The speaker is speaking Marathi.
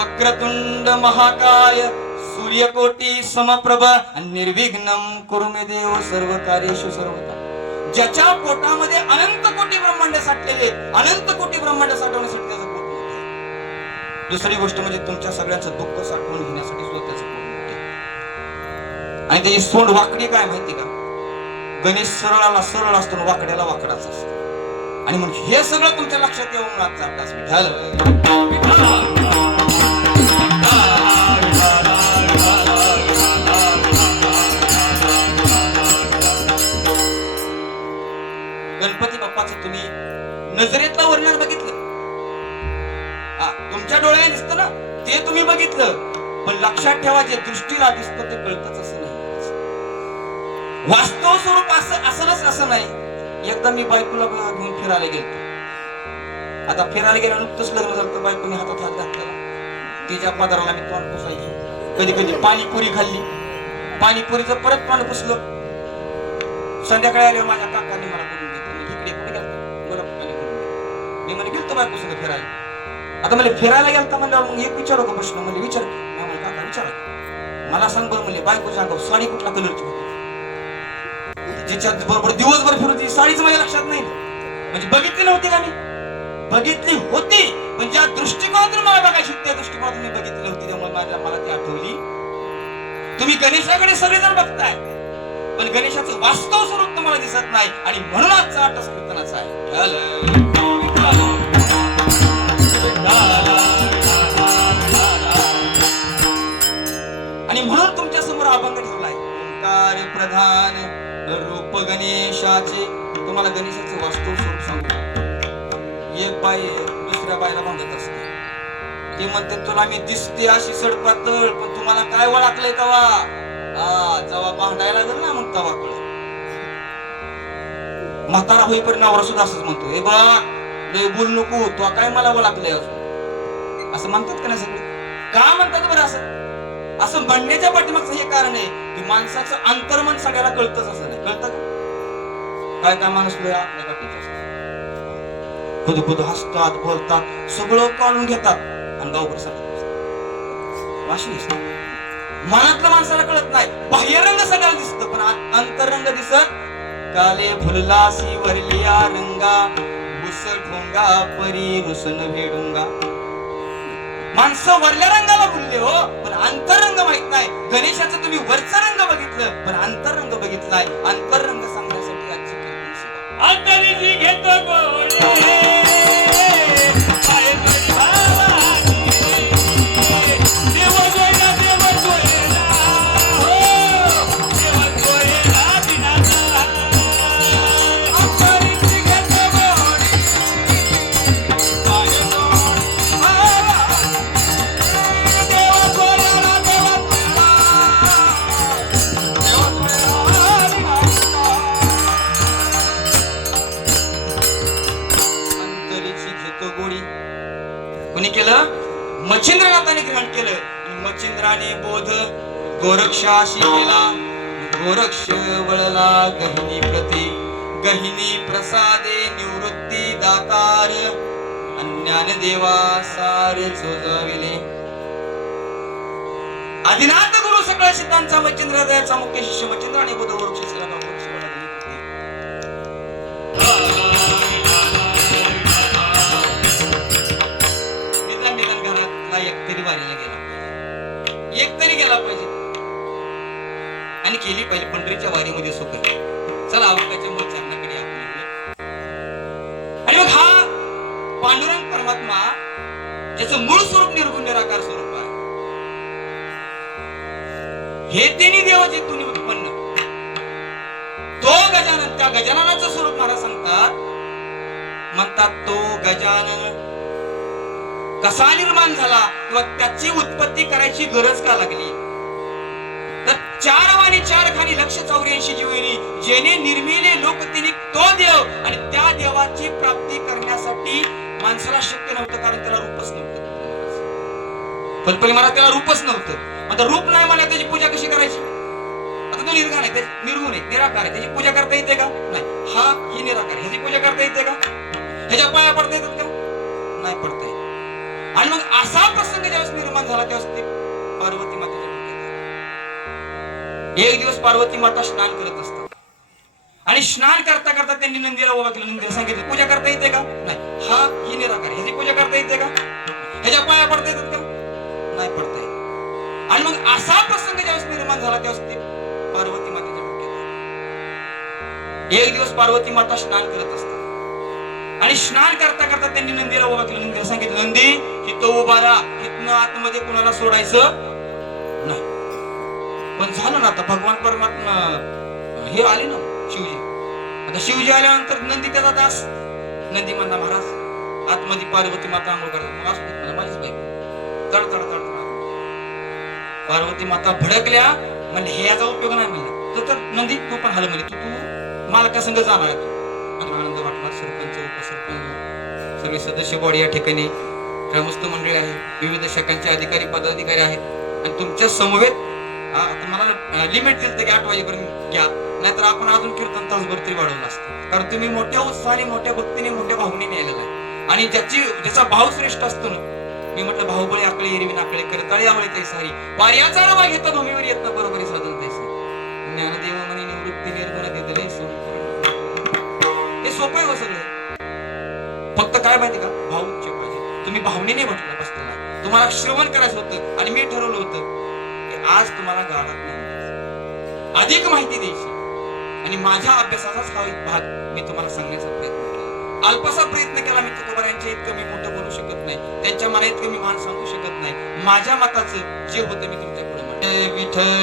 वक्रतुंड महाकाय सूर्यकोटी समप्रभ निर्विघ्नम कुरु मे देव सर्व कार्येषु सर्वदा. ज्याच्या पोटामध्ये अनंत कोटी ब्रह्मांड साठलेले, अनंत कोटी ब्रह्मांड साठवण्यासाठी त्याचं पोट मोठे. दुसरी गोष्ट म्हणजे तुमच्या सगळ्यांचं दुःख साठवून घेण्यासाठी सुद्धा त्याचं पोट मोठे. आणि त्याची सोंड वाकडी काय माहिती का? गणेश सरळाला सरळ असतो, वाकड्याला वाकडाच असतो. आणि म्हणून हे सगळं तुमच्या लक्षात येऊन आजचा तास गणपती बाप्पाचं तुम्ही नजरेतलं वर्णन बघितलं, तुमच्या डोळ्याने दिसतं ना ते तुम्ही बघितलं, पण लक्षात ठेवा जे दृष्टीला दिसतं ते कळतच असं नाही. वास्तव स्वरूप असं नाही. एकदा मी बायकोला घेऊन फिरायला गेलो. आता फिरायला गेलो नुकतंच लग्न झालं तर बायकोने हातात हात घातलेला, तिच्या पदाराला मी तोंड पुसायचो. कधी कधी पाणीपुरी खाल्ली, पाणीपुरीचं परत तोंड पुसलं. संध्याकाळी आल्यावर माझ्या काकांनी मला बोलून घेतलं, इकडे कुठे गेलता? मला पाणी बोलून घेतलं. मी म्हणजे गेलतो बायको संग फिरायला. आता मला फिरायला गेलता म्हणल्यावर मग एक विचारू का प्रश्न, म्हणजे विचार की काका विचारा मला सांग बरं, म्हणजे बायकोच्या अंगावर साडी कुठल्या कलरची होती? जिच्या बरोबर दिवसभर फिरत साडीच माझ्या लक्षात नाही. म्हणजे बघितली नव्हती का? मी बघितली होती, पण ज्या दृष्टिकोनातून मला बघायची त्या दृष्टिकोनातून मी बघितली होती, त्यामुळे मला ती आठवली. तुम्ही गणेशाकडे सगळेजण बघताय, पण गणेशाचं वास्तव स्वरूप तुम्हाला दिसत नाही. आणि म्हणून आजचा आठ कीर्तनाचा आहे. आणि म्हणून तुमच्या समोर अभंग ठेवलाय. ओंकार प्रधान रूप गणेशाचे. तुम्हाला गणेशाचं वास्तव स्वरूप सांगतो. एक बाई दुसऱ्या बाईला भांडत असते. ती म्हणते तुला मी दिसते अशी सडपातळ, पण तुम्हाला काय वळखलंय तवा? जेव्हा भांडायला लागेल ना मग तवा कळ. म्हातारा होईपर्यंत नवरा सुद्धा असंच म्हणतो, हे बा लय बोल नको, तो काय मला वळखलंय अजून, असं म्हणतात का नाही सगळे? का म्हणतात बरं असं? असं म्हणण्याच्या पाठीमागचं हे कारण आहे की माणसाचं अंतर्मन सगळ्याला कळतच असं नाही. कळतं का? काय काय माणूस लय आपल्या गाठीचं असतं, खुद खुद हसतात, बोलतात, सगळं काढून घेतात आणि गावभर सांगतात. वाशी मनातलं माणसाला कळत नाही. बाह्यरंग सगळ्याला दिसतं, पण अंतरंग दिसत. काले फुललासी वरलिया रंगा, बुस ढोंगा परी रुसन भेडुंगा. माणसं वरल्या रंगाला भुलले हो, पण अंतरंग माहित नाही. गणेशाचं तुम्ही वरचा रंग बघितलं, पण अंतरंग बघितलाय. अंतरंग सांगण्यासाठी आजची कीर्तन शिका. अंतरीची घेतो गोडे पाय पडी भावानी, देव गोयला देव गोयला हो, देव गोयला बिनाचा. अंतरीची घेतो गोडी, पाय पडी भावानी, देव गोयला देव गोयला, देव गोयला बिनाचा. अंतरीची घेतो गोडी कोणी केलं? मच्छिंद्रनाथाने ग्रहण केलं. मच्छिंद्राने बोध गोरक्षाशी केला. गोरक्ष वळला गहिनी प्रती, गहिनी प्रसादे निवृत्ती दातार, ज्ञानदेवा सारे चोजाविले. आदिनाथ गुरु सकळ सिद्धांचा मच्छिंद्राचा मुख्य शिष्य मच्छिंद्राने बोध गोरक्ष केला. गोरक्ष वळला गहिनी प्रती. निदान घरातला एक तरी वारीला गेला पाहिजे, एक तरी गेला पाहिजे आणि केली पाहिजे पंढरीच्या वारीमध्ये सुख. चला अवकाच्या मूळ चरणाकडे आपण येऊया. आणि मग हा पांडुरंग परमात्मा ज्याचं मूळ स्वरूप निर्गुण निराकार स्वरूप आहे, हे तिन्ही देव जे तुम्ही उत्पन्न, तो गजानन, त्या गजाननाचं स्वरूप महाराज सांगतात. म्हणतात तो गजानन कसा निर्माण झाला किंवा त्याची उत्पत्ती करायची गरज का लागली. तर 4 वाणी 4 खाणी 184 जीवनी जेने निर्मिले लोक तिने तो देव, आणि त्या देवाची प्राप्ती करण्यासाठी माणसाला शक्य नव्हतं, कारण त्याला रूपच नव्हतं. फलपली मला त्याला रूपच नव्हतं. आता रूप नाही मला त्याची पूजा कशी करायची? आता तो निर्गुण आहे, निर्गुण आहे, निराकार आहे, त्याची पूजा करता येते का? नाही. हा ही निराकार आहे, ह्याची पूजा करता येते का? ह्याच्या पाया पडता येतात का? नाही पडता येत. आणि मग असा प्रसंग ज्यावेळेस निर्माण झाला त्यावेळेस ते पार्वती मातेच्या डोक्यात आलं. एक दिवस पार्वती माता स्नान करत असतात आणि स्नान करता करता त्यांनी नंदीला उभा केलं. नंदीला सांगितलं पूजा करता येते का? नाही. हा ही निराकार, ह्याची पूजा करता येते का? ह्याच्या पाया पडता येतात का? नाही पडता येत. आणि मग असा प्रसंग ज्यावेळेस निर्माण झाला त्यावेळेस ते पार्वती मातेच्या डोक्यात आलं. एक दिवस पार्वती माता स्नान करत असतात आणि स्नान करता करता त्यांनी नंदीला उभा केलं. नंदीला सांगितलं नंदी इथं उभा राहा, इथनं आतमध्ये कुणाला सोडायचं नाही. पण झालं ना, आता भगवान परमात्मा हे आले ना शिवजी. आता शिवजी आल्यानंतर नंदी त्याचा दास. नंदी म्हणला महाराज आतमध्ये पार्वती माता आंघोळ करतात, मग असू देत मला, माझीच बाई. तड तड तड पार्वती माता भडकल्या, म्हणजे हे याचा उपयोग नाही म्हणले. तर नंदी तू पण हाल म्हणले, तू मालका संग जाणार आहे. आनंद वाटला. सरपंच उपसरपंच सगळे सदस्य बॉडी या ठिकाणी, ग्रामस्थ मंडळी आहे, विविध शाखांचे अधिकारी पदाधिकारी आहेत. आणि तुमच्या समवेत मला लिमिट दिलं की 8 वाजेपर्यंत घ्या, नाहीतर आपण अजून कीर्तन तासभर तरी वाढवलं असतं. कारण तुम्ही मोठ्या उत्साहाने, मोठ्या भक्तीने, मोठ्या भावनेने आलेला आहे. आणि ज्याचा भाव श्रेष्ठ असतो ना, मी म्हटलं भाऊबळे आकळे एरवी नाकळे करताळी आवळे तैसारी वार्याचा नावा घेतो भूमीवर येत बरोबरी साधन तैसे ज्ञानदेव म्हणे निवृत्ती निर्गुण देतले हे सोपं आहे हो सगळं. फक्त काय माहिती का, भाव उच्च पाहिजे. तुम्ही भावनेने म्हटलं बसलेला, तुम्हाला श्रवण करायचं होतं आणि मी ठरवलं होतं की आज तुम्हाला गाडात नाही अधिक माहिती द्यायची आणि माझ्या अभ्यासाचाच हा एक भाग मी तुम्हाला सांगण्याचा प्रयत्न केला. अल्पसा प्रयत्न केला. मी तुकोबारांच्या इतकं मी मोठं बोलू शकत नाही, त्यांच्या मना इतकं मी मान सांगू शकत नाही. माझ्या मताचं जे होतं मी तुमच्या पुढे म्हणतो. विठ्ठल